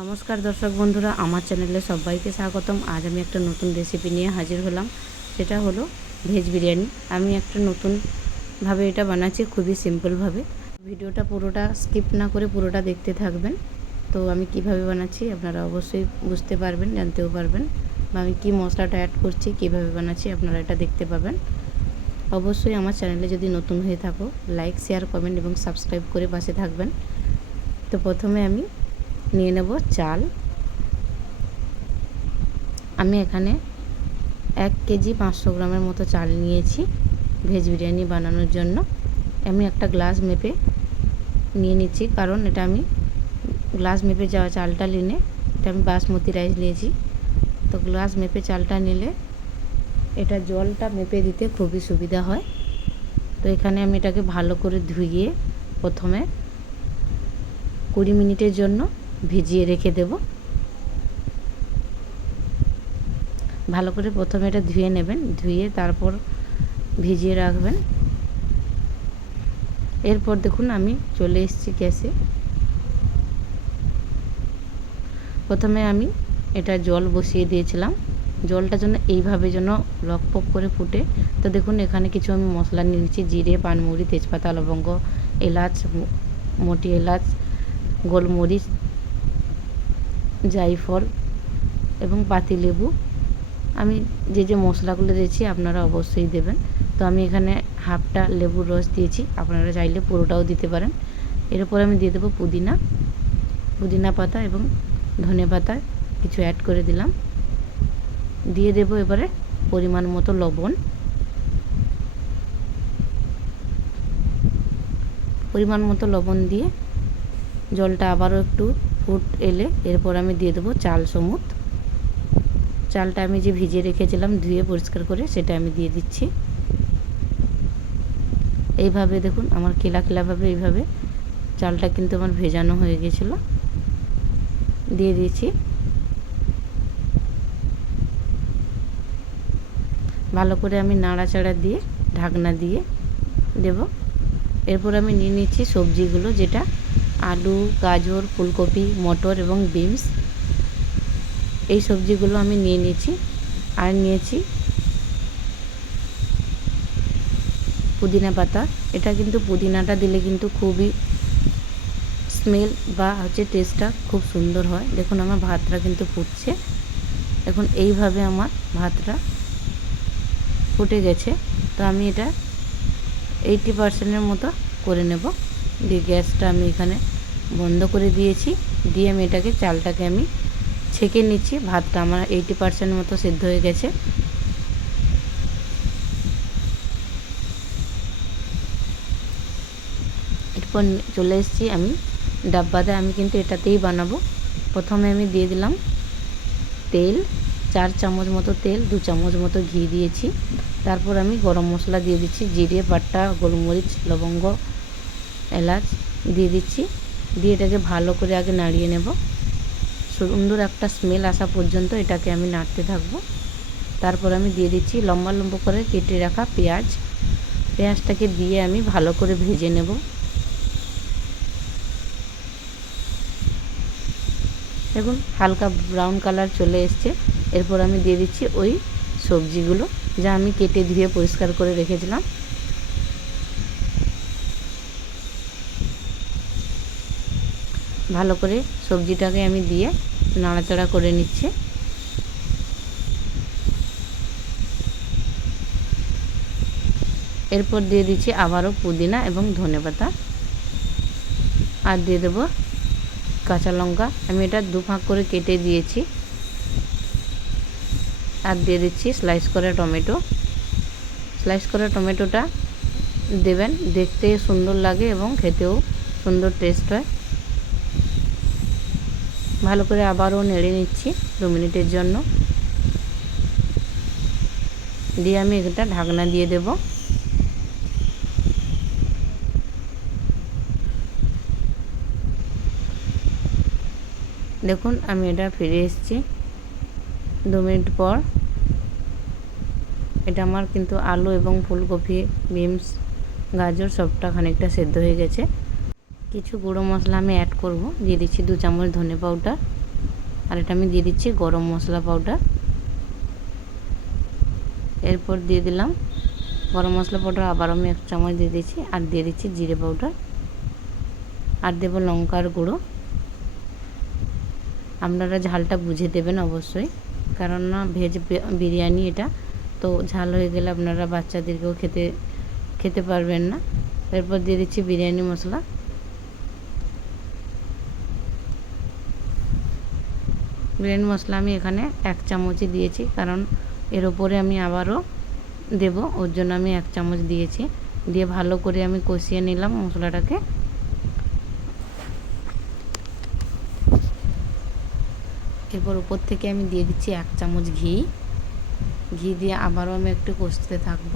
নমস্কার দর্শক বন্ধুরা, আমার চ্যানেলে সবাইকে স্বাগতম। আজ আমি একটা নতুন রেসিপি নিয়ে হাজির হলাম। সেটা হলো ভেজ বিরিয়ানি। আমি একটা নতুনভাবে এটা বানাচ্ছি, খুবই সিম্পলভাবে ভিডিওটা পুরোটা স্কিপ না করে পুরোটা দেখতে থাকবেন। তো আমি কীভাবে বানাচ্ছি আপনারা অবশ্যই বুঝতে পারবেন, জানতেও পারবেন। বা আমি কী মশলাটা অ্যাড করছি, কীভাবে বানাচ্ছি আপনারা এটা দেখতে পাবেন। অবশ্যই আমার চ্যানেলে যদি নতুন হয়ে থাকো লাইক শেয়ার কমেন্ট এবং সাবস্ক্রাইব করে পাশে থাকবেন। তো প্রথমে আমি নিয়ে নেব চাল। আমি এখানে এক কেজি পাঁচশো গ্রামের মতো চাল নিয়েছি ভেজ বিরিয়ানি বানানোর জন্য। আমি একটা গ্লাস মেপে নিয়ে নিচ্ছি, কারণ এটা আমি গ্লাস মেপে যাওয়া চালটা নিলে, এটা আমি বাসমতি রাইস নিয়েছি। তো গ্লাস মেপে চালটা নিলে এটা জলটা মেপে দিতে খুবই সুবিধা হয়। তো এখানে আমি এটাকে ভালো করে ধুইয়ে প্রথমে কুড়ি মিনিটের জন্য ভিজিয়ে রেখে দেব। ভালো করে প্রথমে এটা ধুয়ে নেবেন। ধুয়ে তারপর ভিজিয়ে রাখবেন। এরপর দেখুন আমি চলে এসেছি গ্যাসে। প্রথমে আমি এটা জল বসিয়ে দিয়েছিলাম। জলটা যেন এইভাবে যেন লকপক করে ফুটে। তো দেখুন এখানে কিছু আমি মশলা নিয়ে নিচ্ছি জিরে পানমুড়ি তেজপাতা, লবঙ্গ, এলাচ মোটি এলাচ, গোলমরিচ জাইফল এবং পাতিলেবু আমি যে যে মশলাগুলো দিয়েছি আপনারা অবশ্যই দেবেন। তো আমি এখানে হাফটা লেবুর রস দিয়েছি, আপনারা চাইলে পুরোটাও দিতে পারেন। এর উপর আমি দিয়ে দেবো পুদিনা পুদিনা পাতা এবং ধনে পাতা কিছু অ্যাড করে দিলাম। দিয়ে দেবো এবারে পরিমাণ মতো লবণ। পরিমাণ মতো লবণ দিয়ে জলটা আবারও একটু ফুট এলে এরপর আমি দিয়ে দেবো চাল সমুত চালটা আমি যে ভিজিয়ে রেখেছিলাম ধুয়ে পরিষ্কার করে সেটা আমি দিয়ে দিচ্ছি। এইভাবে দেখুন আমার কেলা কেলাভাবে এইভাবে চালটা কিন্তু আমার ভেজানো হয়ে গেছিল। দিয়ে দিয়েছি। ভালো করে আমি নাড়াচাড়া দিয়ে, ঢাকনা দিয়ে দেব। এরপর আমি নিয়ে নিচ্ছি সবজিগুলো যেটা আলু, গাজর, ফুলকপি, মটর এবং বিনস। এই সবজিগুলো আমি নিয়ে নিয়েছি আর নিয়েছি পুদিনা পাতা। এটা কিন্তু পুদিনাটা দিলে কিন্তু খুবই স্মেল বা হচ্ছে টেস্টটা খুব সুন্দর হয়। দেখুন, আমার ভাতটা কিন্তু ফুটছে। এখন এইভাবে আমার ভাতটা ফুটে গেছে। তো আমি এটা এইটি পার্সেন্টের মতো করে নেব। দিয়ে গ্যাসটা আমি এখানে বন্ধ করে দিয়েছি। দিয়ে আমি এটাকে, চালটাকে আমি ছেঁকে নিচ্ছি। ভাতটা আমার এইটি পার্সেন্ট মতো সেদ্ধ হয়ে গেছে। এরপর চলে এসেছি আমি ডাব্বাতে আমি কিন্তু এটাতেই বানাবো। প্রথমে আমি দিয়ে দিলাম তেল, চার চামচ মতো তেল, দু চামচ মতো ঘি দিয়েছি। তারপর আমি গরম মশলা দিয়ে দিচ্ছি, জিরে, বাটা, গোলমরিচ, লবঙ্গ, এলাচ দিয়ে দিচ্ছি। দিয়ে এটাকে ভালো করে আগে নাড়িয়ে নেব। সুন্দর একটা স্মেল আসা পর্যন্ত এটাকে আমি নাড়তে থাকব। তারপর আমি দিয়ে দিচ্ছি লম্বা লম্বা করে কেটে রাখা পেঁয়াজ। পেঁয়াজটাকে দিয়ে আমি ভালো করে ভেজে নেব। দেখুন, হালকা ব্রাউন কালার চলে এসছে। এরপর আমি দিয়ে দিচ্ছি ওই সবজিগুলো, যা আমি কেটে ধুয়ে পরিষ্কার করে রেখেছিলাম। ভালো করে সবজিটাকে আমি দিয়ে নাড়াচাড়া করে নিচ্ছি। এরপর দিয়ে দিচ্ছি আবারও পুদিনা এবং ধনেপাতা আর দিয়ে দেবো কাঁচা লঙ্কা। আমি এটা দু ফাঁক করে কেটে দিয়েছি। আর দিয়ে দিচ্ছি স্লাইস করা টমেটো। স্লাইস করা টমেটোটা দেবেন, দেখতে সুন্দর লাগে এবং খেতেও সুন্দর টেস্ট হয়। ভালো করে আবারও নেড়ে নিচ্ছি দু মিনিটের জন্য। দিয়ে আমি এটা ঢাকনা দিয়ে দেব। দেখুন, আমি এটা ফিরে এসেছি। দু মিনিট পর এটা আমার কিন্তু আলু এবং ফুলকপি, বিনস, গাজর সবটা খানিকটা সেদ্ধ হয়ে গেছে। কিছু গুঁড়ো মশলা আমি অ্যাড করব। দিয়ে দিচ্ছি দু চামচ ধনে পাউডার আর এটা আমি দিয়ে দিচ্ছি গরম মশলা পাউডার এরপর দিয়ে দিলাম গরম মশলা পাউডার আবার আমি এক চামচ দিয়ে দিচ্ছি, আর দিয়ে দিচ্ছি জিরে পাউডার আর দেবো লঙ্কার গুঁড়ো। আপনারা ঝালটা বুঝে দেবেন অবশ্যই, কারণ না ভেজ বিরিয়ানি এটা, তো ঝাল হয়ে গেলে আপনারা বাচ্চাদেরকেও খেতে খেতে পারবেন না। এরপর দিয়ে দিচ্ছি বিরিয়ানি মশলা। বিরিয়ানি মশলা আমি এখানে এক চামচই দিয়েছি, কারণ এর ওপরে আমি আবারও দেব, ওর জন্য আমি এক চামচ দিয়েছি। দিয়ে ভালো করে আমি কষিয়ে নিলাম মশলাটাকে। এরপর উপর থেকে আমি দিয়ে দিচ্ছি এক চামচ ঘি। ঘি দিয়ে আবারও আমি একটু কষতে থাকব।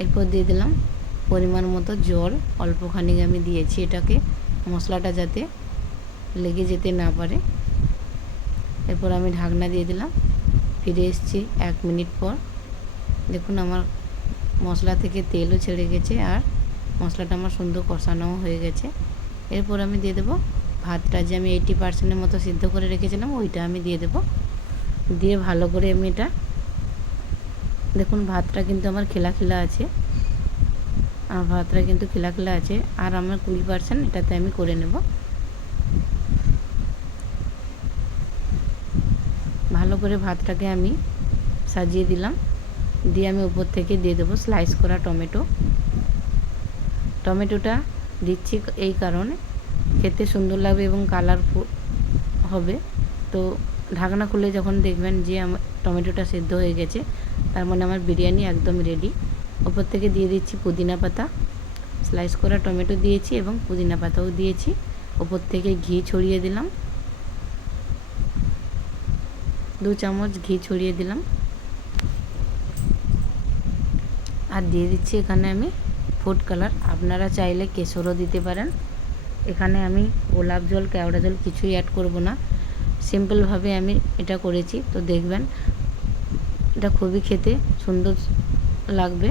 এরপর দিয়ে দিলাম পরিমাণ মতো জল অল্পখানি আমি দিয়েছি এটাকে, মশলাটা যাতে লেগে যেতে না পারে। এরপর আমি ঢাকনা দিয়ে দিলাম। ফিরে এসেছি এক মিনিট পর। দেখুন আমার মশলা থেকে তেলও ছেড়ে গেছে আর মশলাটা আমার সুন্দর কষানোও হয়ে গেছে। এরপর আমি দিয়ে দেবো ভাতটা যে আমি এইটি পার্সেন্টের মতো সিদ্ধ করে রেখেছিলাম, ওইটা আমি দিয়ে দেবো। দিয়ে ভালো করে আমি এটা দেখুন ভাতটা কিন্তু আমার খেলা খেলা আছে। আমার ভাতটা কিন্তু খেলা খেলা আছে। আর আমার কুড়ি পার্সেন্ট এটাতে আমি করে নেব। ভালো করে ভাতটাকে আমি সাজিয়ে দিলাম। দিয়ে আমি উপর থেকে দিয়ে দেবো স্লাইস করা টমেটো। টমেটোটা দিচ্ছি এই কারণে খেতে সুন্দর লাগবে এবং কালারফুল হবে। তো ঢাকনা খুলে যখন দেখবেন যে আমার টমেটোটা সেদ্ধ হয়ে গেছে, তার মানে আমার বিরিয়ানি একদম রেডি ওপর থেকে দিয়ে দিচ্ছি পুদিনা পাতা। স্লাইস করা টমেটো দিয়েছি এবং পুদিনা পাতাও দিয়েছি। ওপর থেকে ঘি ছড়িয়ে দিলাম। দু চামচ ঘি ছড়িয়ে দিলাম। আর দিয়ে দিচ্ছি এখানে আমি ফুড কালার আপনারা চাইলে কেশরও দিতে পারেন। এখানে আমি গোলাপ জল, কেওড়া জল কিছুই অ্যাড করব না। সিম্পলভাবে আমি এটা করেছি, তো দেখবেন এটা খুবই খেতে সুন্দর লাগবে।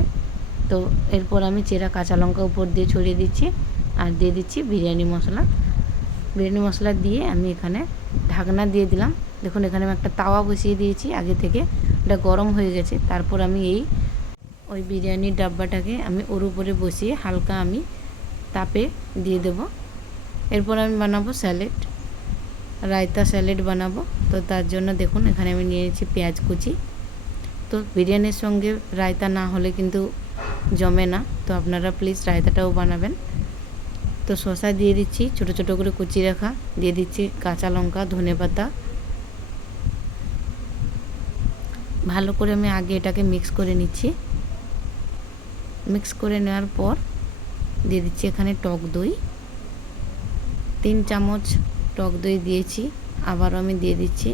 তো এরপর আমি চেরা কাঁচা লঙ্কা উপর দিয়ে ছড়িয়ে দিচ্ছি, আর দিয়ে দিচ্ছি বিরিয়ানি মশলা। বিরিয়ানি মশলা দিয়ে আমি এখানে ঢাকনা দিয়ে দিলাম। দেখুন, এখানে আমি একটা তাওয়া বসিয়ে দিয়েছি আগে থেকে। এটা গরম হয়ে গেছে। তারপর আমি এই ওই বিরিয়ানির ডাব্বাটাকে আমি ওর উপরে বসিয়ে হালকা আমি তাপে দিয়ে দেব। এরপর আমি বানাবো স্যালেড, রায়তা স্যালেড বানাবো। তো তার জন্য দেখুন, এখানে আমি নিয়ে নিয়েছি পেঁয়াজ কুচি। তো বিরিয়ানির সঙ্গে রায়তা না হলে কিন্তু জমে না। তো আপনারা প্লিজ রায়তাটাও বানাবেন। তো শশা দিয়ে দিচ্ছি, ছোট ছোট করে কুচি রাখা। দিয়ে দিচ্ছি কাঁচা লঙ্কা, ধনে পাতা ভালো করে আমি আগে এটাকে মিক্স করে নিচ্ছি। মিক্স করে নেওয়ার পর দিয়ে দিচ্ছি এখানে টক দই। তিন চামচ টক দই দিয়েছি, আবারও আমি দিয়ে দিচ্ছি।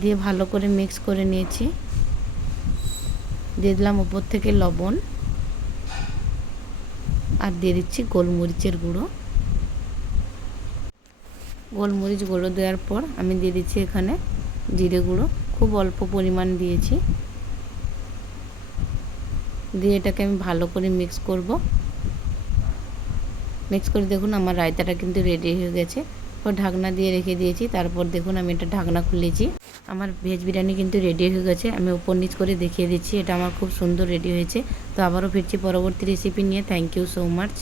দিয়ে ভালো করে মিক্স করে নিয়েছি। দিয়ে দিলাম ওপর থেকে লবণ। আর দিয়ে দিচ্ছি গোলমরিচের গুঁড়ো। গোলমরিচ গুঁড়ো দেওয়ার পর আমি দিয়ে দিচ্ছি এখানে জিরে গুঁড়ো। খুব অল্প পরিমাণ দিয়েছি। দিয়ে এটাকে আমি ভালো করে মিক্স করব। মিক্স করে দেখুন আমার রায়তাটা কিন্তু রেডি হয়ে গেছে। তো ঢাকনা দিয়ে রেখে দিয়েছি। তারপর দেখুন আমি এটা ঢাকনা খুলেছি। আমার ভেজ বিরিয়ানি কিন্তু রেডি হয়ে গেছে। আমি উপর নিচ করে দেখিয়ে দিচ্ছি। এটা আমার খুব সুন্দর রেডি হয়েছে। তো আবারও ফিরছি পরবর্তী রেসিপি নিয়ে। Thank you so much